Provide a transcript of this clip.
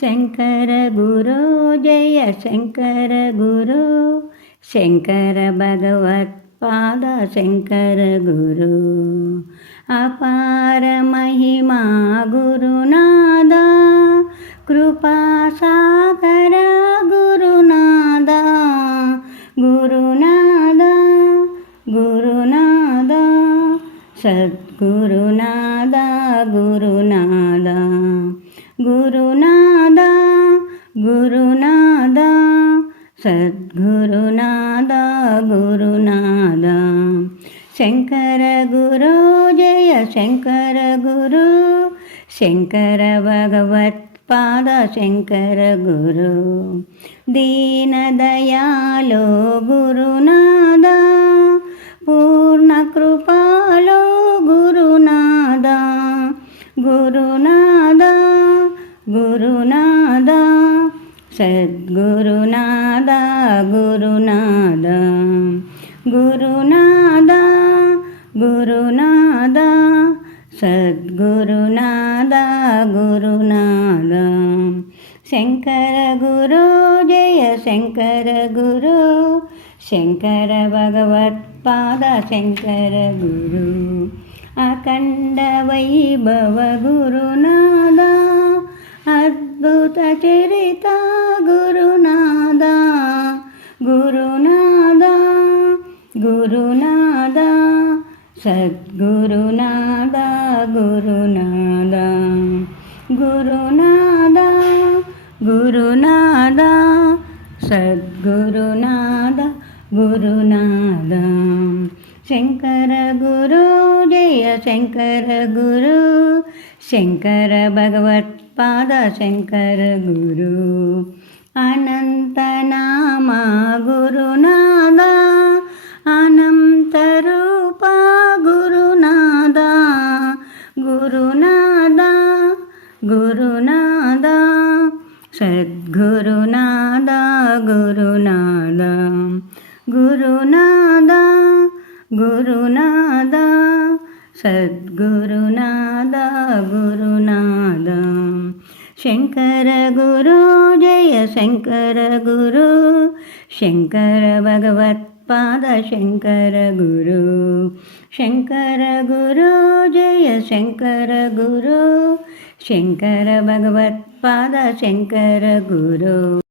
శంకర గురో జయ శంకర గురో. శంకర భగవత్ పాద శంకర గురు. అపార మహిమా గురునాద కృపా సాగర గురునాద గురునాద గురునాద సద్గురునాద గురునాద గురునాథ గురునాద సద్గురునాద గురునాద శంకర గురు జయ శంకర గురు. శంకర భగవత్ పాద శంకర గురు. దీనదయాలో గురునాద పూర్ణ కృపాలో గురునాద గురునాద గురునాద సద్గురునాద గురునాద గురునాద గురునాద సద్గురునాద గురునాద శంకర గురు జయ శంకర గురు శంకర భగవత్పాద శంకర గురు. అఖండ వైభవ గురునాద అద్భుత చరితా గురునాద సద్గురునాద గురునాద గురునాద గురునాద సద్గురునాద గురునాద శంకర గురు జయ శంకర గురు శంకర భగవత్పాద శంకర గురు. ఆనంద అనంత గురునాదా గురునాదా గురునాదా సద్గురునాదా గురునాదా గురునాదా గురునాదా సద్గురునాదా గురునాదా. శంకర గురు జయ శంకర గురు శంకర భగవత్ పాద శంకర గురు. శంకర గురు జయ శంకర గురు. శంకర భగవత్ పాద శంకర గురు.